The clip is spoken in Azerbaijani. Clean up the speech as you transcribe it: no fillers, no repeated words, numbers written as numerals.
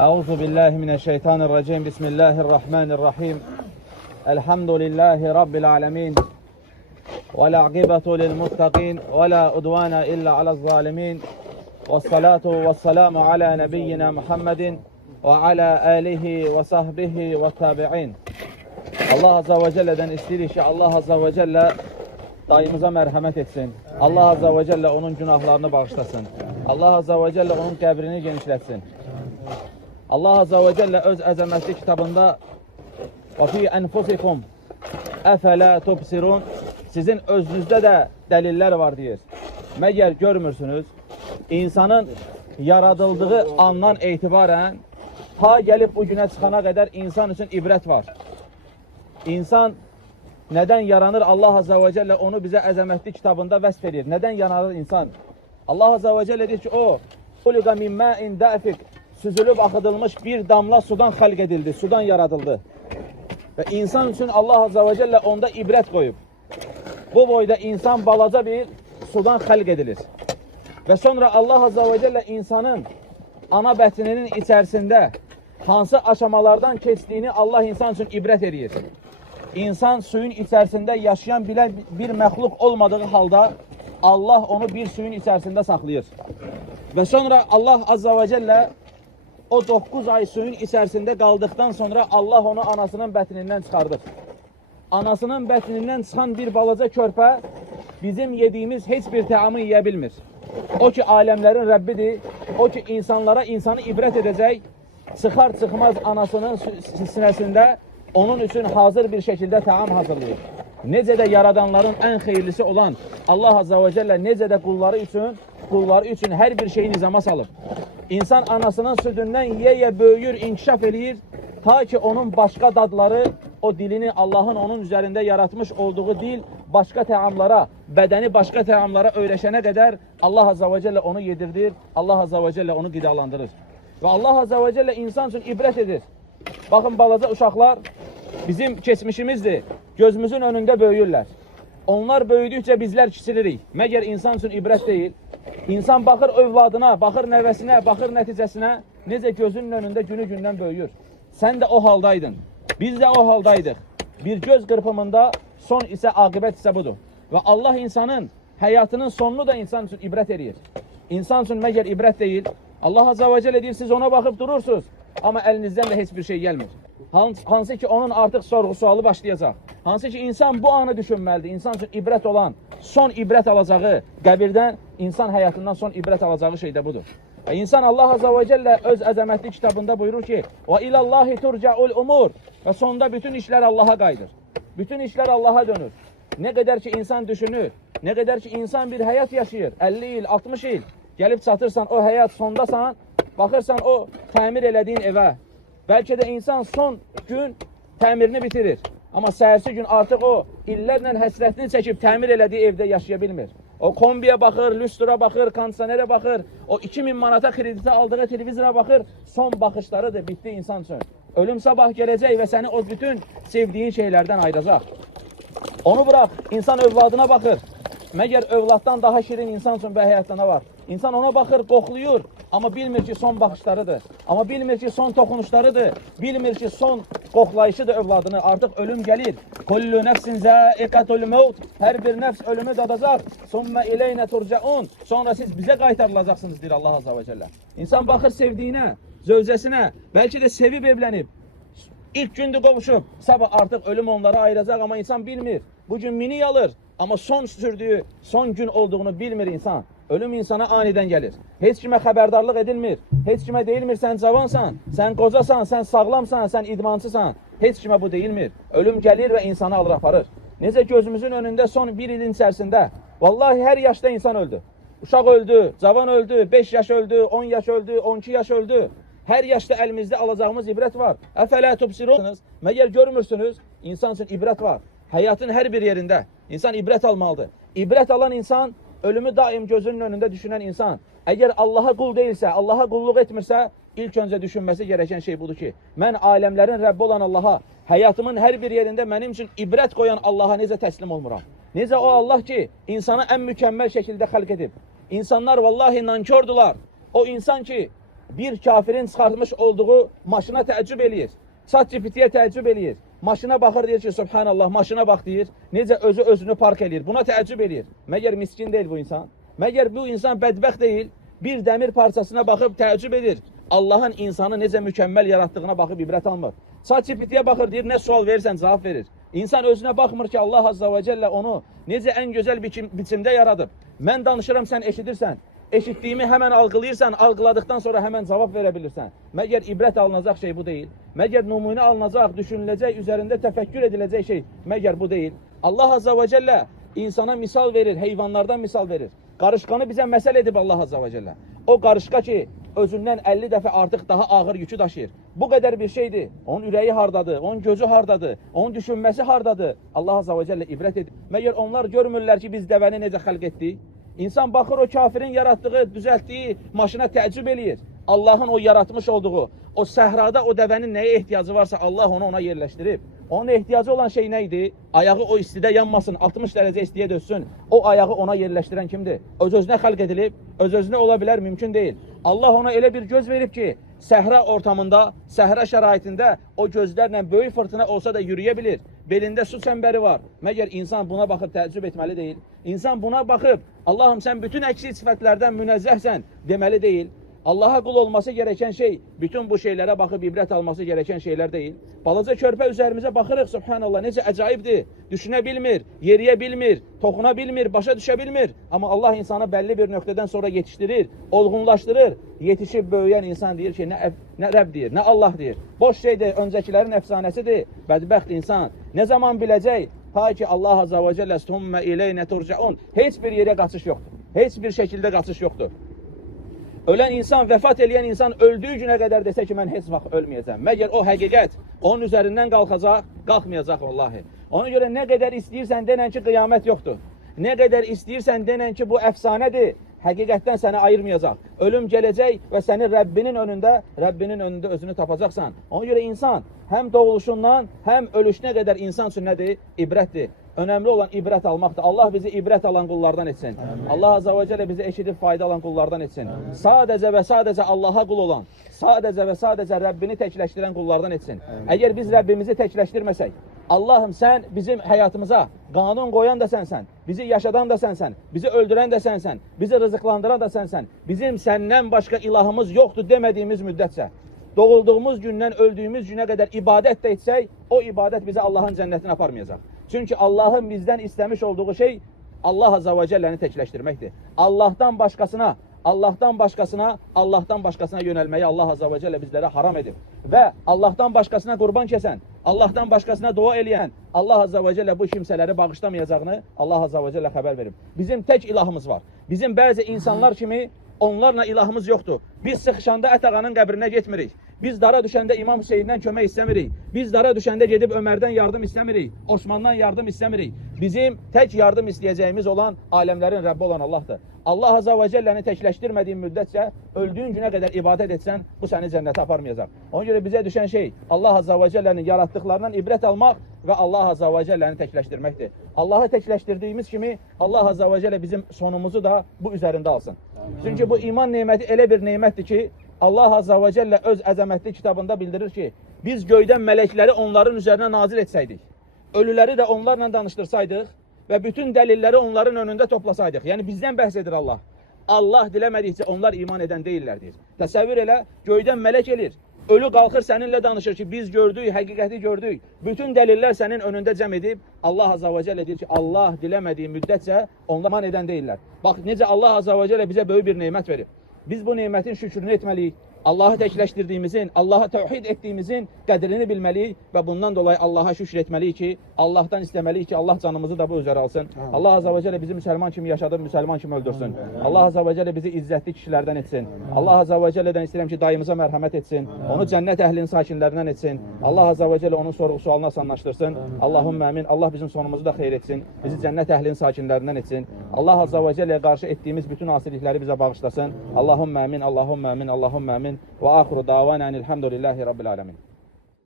Euzu billahi mineşşeytanirracim. Bismillahirrahmanirrahim. Elhamdülillahi rabbil alamin. Ve la'aqibetu lil muttaqin ve la udvana illa alel zalimin. Vessalatu vesselamu ala nebiyyina Muhammedin ve ala alihi ve sahbihi ve tabi'in. Allah Azze ve Celle'den isteyirik ki Allah Azze ve Celle dayımıza merhamet etsin. Allah Azze ve Celle onun günahlarını bağışlasın. Allah Azze ve Celle onun qəbrini genişletsin. Allah Azze ve Celle öz əzəmətli kitabında وَفِي أَنْفُسِكُمْ أَفَلَا تُبْصِرُونَ Sizin özünüzdə də dəlillər var deyir. Məgər görmürsünüz? İnsanın yaradıldığı andan etibarən ta gəlib bu günə çıxana qədər insan üçün ibrət var. İnsan nədən yaranır? Allah Azze ve Celle onu bizə əzəmətli kitabında vəsf edir. Nədən yaranır insan? Allah Azze ve Celle deyir ki, o خُلِقَ مِنْ مَاءٍ دَأْفِقٍ Süzülüb axıdılmış bir damla sudan xəlq edildi, sudan yaradıldı. Və insan üçün Allah Azze ve Celle onda ibrət qoyub. Bu boyda insan balaca bir sudan xəlq edilir. Və sonra Allah Azze ve Celle insanın ana bətninin içərisində hansı aşamalardan keçdiyini Allah insan üçün ibrət edir. İnsan suyun içərisində yaşayan bilən bir məxluq olmadığı halda Allah onu bir suyun içərisində saxlayır. Və sonra Allah Azze ve Celle o 9 ay suyun içərisində qaldıqdan sonra Allah onu anasının bətnindən çıxardır. Anasının bətnindən çıxan bir balaca körpə bizim yediyimiz heç bir təamı yeyə bilmir. O ki aləmlərin Rəbbidir, o ki insanı ibrət edəcək, çıxar çıxmaz anasının sinəsində onun üçün hazır bir şəkildə təam hazırlayır. Necə də yaradanların ən xeyirlisi olan Allah Azze ve Celle necə də qulları üçün hər bir şeyi nizama salıb. İnsan anasının südündən yeyə böyüyür, inkişaf eləyir, ta ki onun başqa dadları, o dilini Allah'ın onun üzərində yaratmış olduğu dil, başqa təamlara, bədəni başqa təamlara öyrəşənə qədər Allah Azze ve Celle onu yedirdir, Allah Azze ve Celle onu qidalandırır. Və Allah Azze ve Celle insan üçün ibrət edir. Baxın, balaca uşaqlar bizim keçmişimizdir, gözümüzün önündə böyüyürlər. Onlar böyüdükcə bizlər kiçilirik. Məgər insan üçün ibrət deyil. İnsan baxır övladına, baxır nəvəsinə, baxır nəticəsinə, necə gözünün önündə günü-gündən böyüyür. Sən də o haldaydın, biz də o haldaydıq. Bir göz qırpımında son isə aqibət isə budur. Və Allah insanın həyatının sonunu da insan üçün ibrət edir. İnsan üçün məgər ibrət deyil. Allah Azze ve Celle deyir, siz ona baxıb durursunuz, amma əlinizdən də heç bir şey gəlmir. Hansı ki onun artıq sorğu sualı başlayacaq. Hansı ki insan bu anı düşünməlidir. İnsan üçün ibrət olan, son ibrət alacağı, qəbirdən insan həyatından son ibrət alacağı şey də budur. Və insan Allah Azze ve Celle öz əzəmətli kitabında buyurur ki, Və ilallahi turca'ul umur və sonda bütün işlər Allaha qayıdır. Bütün işlər Allaha dönür. Nə qədər ki insan düşünür, nə qədər ki insan bir həyat yaşayır, 50 il, 60 il, gəlib çatırsan o həyat sondasan, baxırsan o təmir elədiyin evə. Bəlkə də insan son gün təmirini bitirir. Amma səhərsi gün artıq o illərlə həsrətini çəkib təmir elədiyi evdə yaşaya bilmir. O kombiyə baxır, lüstra baxır, kondisionerə baxır, o 2000 manata kreditə aldığı televizora baxır, son baxışlarıdır, bitdi insan üçün. Ölüm sabah gələcək və səni o bütün sevdiyin şeylərdən ayıracaq. Onu bırak, insan övladına baxır. Məgər övladdan daha şirin insan üçün bu həyatda nə var? İnsan ona baxır, qoxluyur, amma bilmir ki son baxışlarıdır. Amma bilmir ki son toxunuşlarıdır. Bilmir ki son qoxlayışıdır övladını. Artıq ölüm gəlir. Kullu nəfsin zəiqatul mevt. Hər bir nəfs ölümü dadacaq. Summa ileynə turcaun. Sonra siz bizə qaytarılacaqsınız, deyir Allah Azze ve Celle. İnsan baxır sevdiyinə, zövcəsinə, bəlkə də sevib evlənib. İlk gündür qovuşub, sabah artıq ölüm onları ayıracaq, amma insan bilmir. Bugün minik alır, amma son sürdüyü, son gün olduğunu bilmir insan. Ölüm insana aniden gəlir. Heç kimə xəbərdarlıq edilmir. Heç kimə deyilmir, sən cavansan, sən qocasan, sən sağlamsan, sən idmansısan. Heç kimə bu deyilmir. Ölüm gəlir və insanı alır aparır. Necə gözümüzün önündə son bir ilin içərisində, vallahi hər yaşda insan öldü. Uşaq öldü, cavan öldü, 5 yaş öldü, 10 yaş öldü, 12 yaş öldü. Hər yaşda əlimizdə alacağımız ibrət var. Əfələ tubsirunuz, məgər görmürsünüz? İnsan üçün ibrət var. Həyatın hər bir yerində insan ibrət almalıdır. İbrət alan insan, ölümü daim gözünün önündə düşünən insan, əgər Allaha qul deyilsə, Allaha qulluq etmirsə, ilk öncə düşünməsi gerəkən şey budur ki, mən aləmlərin Rəbbi olan Allaha, həyatımın hər bir yerində mənim üçün ibrət qoyan Allaha necə təslim olmuram? Necə o Allah ki, insanı ən mükəmməl şəkildə xəlq edib. İnsanlar vallahi nankördülər. O insan ki, bir kafirin çıxartmış olduğu maşına təəccüb eləyir. ChatGPT-yə təəccüb eləyir. Maşına baxır, deyir ki, subhanallah, maşına bax deyir. Necə özünü park eləyir. Buna təəccüb eləyir. Məgər miskin deyil bu insan? Məgər bu insan bədbəxt deyil? Bir dəmir parçasına baxıb təəccüb edir. Allahın insanı necə mükəmməl yaratdığına baxıb ibrət almır. ChatGPT-yə baxır, deyir, nə sual verirsən, cavab verir. İnsan özünə baxmır ki, Allah Azza və Cəllə onu necə ən gözəl biçimdə yaradıb. Mən danışıram, sən eşidirsən. Eşitdiyimi həmən algılayırsan, algıladıktan sonra həmən cavab verə bilirsən. Məgər ibrət alınacaq şey bu deyil. Məgər nümunə alınacaq, düşünüləcək, üzərində təfəkkür ediləcək şey məgər bu deyil. Allah Azza və Cəllə insana misal verir, heyvanlardan misal verir. Qarışqanı bizə məsəl edib Allah Azza və Cəllə. O qarışqa ki, özündən 50 dəfə artıq daha ağır yükü daşıyır. Bu qədər bir şeydir. Onun ürəyi hardadır, onun gözü hardadır, onun düşünməsi hardadır. Allah Azza və Cəllə ibrət edir. Məgər onlar görmürlər ki, biz dəvəni necə xəlq etdik? İnsan baxır o kafirin yaratdığı, düzəltdiyi maşına təəccüb eləyir. Allahın o yaratmış olduğu, o səhrada o dəvənin nəyə ehtiyacı varsa Allah onu ona yerləşdirib. Onun ehtiyacı olan şey nə idi? Ayağı o istidə yanmasın, 60 dərəcə istiyə dözsün. O ayağı ona yerləşdirən kimdir? Öz-özünə xəlq edilib, öz-özünə ola bilər, mümkün deyil. Allah ona elə bir göz verib ki, səhra ortamında, səhra şəraitində o gözlərlə böyük fırtına olsa da yürüyə bilir. Belində su çəmbəri var. Məgər insan buna baxıb təəccüb etməli deyil. İnsan buna baxıb, Allahım sən bütün əksi sifətlərdən münəzzəhsən deməli deyil. Allaha qul olması gereken şey, bütün bu şeylərə baxıb ibrət alması gereken şeylər deyil. Balaca körpə üzərimizə baxırıq, subhanallah, necə əcaibdir. Düşünə bilmir, yeriyə bilmir, toxuna bilmir, başa düşə bilmir. Amma Allah insanı bəlli bir nöqtədən sonra yetişdirir, olğunlaşdırır. Yetişib böyüyən insan deyir ki, nə Rəbb deyir, nə Allah deyir. Boş şeydir, öncəkilərin əfsanəsidir, bədbəxt insan. Nə zaman biləcək? Ta ki Allah Azza və Cəllə "Sümme ileynə turcaun." Heç bir yerə qaçış yoxdur. Heç bir şəkildə qaçış yoxdur. Ölən insan, vəfat eləyən insan öldüyü günə qədər desə ki, mən heç vaxt ölməyəcəm. Məgər o həqiqət onun üzərindən qalxacaq, qalxmayacaq vallahi. Ona görə nə qədər istəyirsən denən ki, qiyamət yoxdur. Nə qədər istəyirsən denən ki, bu əfsanədir, həqiqətdən səni ayırmayacaq. Ölüm gələcək və səni Rəbbinin önündə özünü tapacaqsan. Ona görə insan həm doğuluşundan, həm ölüşünə qədər insan üçün nədir? İbrətdir. Önemli olan ibrət almaqdır. Allah bizi ibrət alan qullardan etsin. Allah Azza və Cəllə bizi eşidib fayda alan qullardan etsin. Sadəcə və sadəcə Allaha qul olan, sadəcə və sadəcə Rəbbini təkləşdirən qullardan etsin. Əgər biz Rəbbimizi təkləşdirməsək, Allahım sən bizim həyatımıza qanun qoyan da sənsən, bizi yaşadan da sənsən, bizi öldürən də sənsən, bizi rızıqlandıran da sənsən, bizim səndən başqa ilahımız yoxdur demədiyimiz müddətcə, doğulduğumuz gündən öldüyümüz günə qədər ibadət də etsək, o ibadət bizi Allahın cənnətinə aparmayacaq. Çünki Allahın bizdən istəmiş olduğu şey Allah Azza və Cəlləni təkləşdirməkdir. Allahdan başqasına yönəlməyi Allah Azza və Cəllə bizlərə haram edib. Və Allahdan başqasına qurban kəsən, Allahdan başqasına dua eləyən Allah Azza və Cəllə bu kimsələri bağışlamayacağını Allah Azza və Cəllə xəbər verib. Bizim tək ilahımız var. Bizim bəzi insanlar kimi onlarla ilahımız yoxdur. Biz sıxışanda Ət ağanın qəbrinə getmirik. Biz dara düşəndə İmam Hüseyndən kömək istəmirik. Biz dara düşəndə gedib Ömərdən yardım istəmirik. Osmandan yardım istəmirik. Bizim tək yardım istəyəcəyimiz olan aləmlərin Rəbbi olan Allahdır. Allah Azza və Cəlləni təkləşdirmədiyin müddətcə öldüyün günə qədər ibadət etsən, bu səni cənnətə aparmayacaq. Ona görə bizə düşən şey Allah Azza və Cəllənin yaratdıqlarından ibrət almaq və Allah Azza və Cəlləni təkləşdirməkdir. Allahı təkləşdirdiyimiz kimi Allah Azza və Cəllə bizim sonumuzu da bu üzərində alsın. Çünki bu iman neməti elə bir nemətdir ki, Allah Azza və Cəllə öz əzəmətli kitabında bildirir ki, biz göydən mələkləri onların üzərinə nazil etsəydik, ölüləri də onlarla danışdırsaydıq və bütün dəlilləri onların önündə toplasaydıq, yəni bizdən bəhs edir Allah. Allah diləmədikcə onlar iman edən deyirlər deyir. Təsəvvür elə, göydən mələk elir, ölü qalxır səninlə danışır ki, biz gördük, həqiqəti gördük, bütün dəlillər sənin önündə cəm edib, Allah Azza və Cəllə deyir ki, Allah diləmədiyi müddətcə onlar iman edən deyirlər. Bax, necə Allah Azza və Cəllə bizə böyük bir nemət verib. Biz bu nemətin şükrünü etməliyik. Allahı təkləşdirdiyimizin, Allah'a təvhid etdiyimizin qədrini bilməliyik və bundan dolayı Allah'a şükür etməliyik ki, Allah'tan istəməliyik ki, Allah canımızı da bu üzərə alsın. Allah Azza və Cəllə bizi müsəlman kimi yaşadıb, müsəlman kimi öldürsün. Allah Azza və Cəllə bizi izzətli kişilərdən etsin. Allah Azza və Cəllədən istəyirəm ki, dayımıza mərhəmət etsin, onu cənnət əhlinin sakinlərindən etsin. Allah Azza və Cəllə onun sorğu-sualına asanlaşdırsın. Allahümmə əmin. Allah bizim sonumuzu da xeyir etsin, bizi cənnət əhlinin sakinlərindən etsin. Allah Azza və Cəlləyə qarşı etdiyimiz bütün asilikləri bizə bağışlasın. Allahümmə əmin, Allahümmə əmin, Allahümmə əmin. Və axiru davana elhamdülillahi rabbil alamin.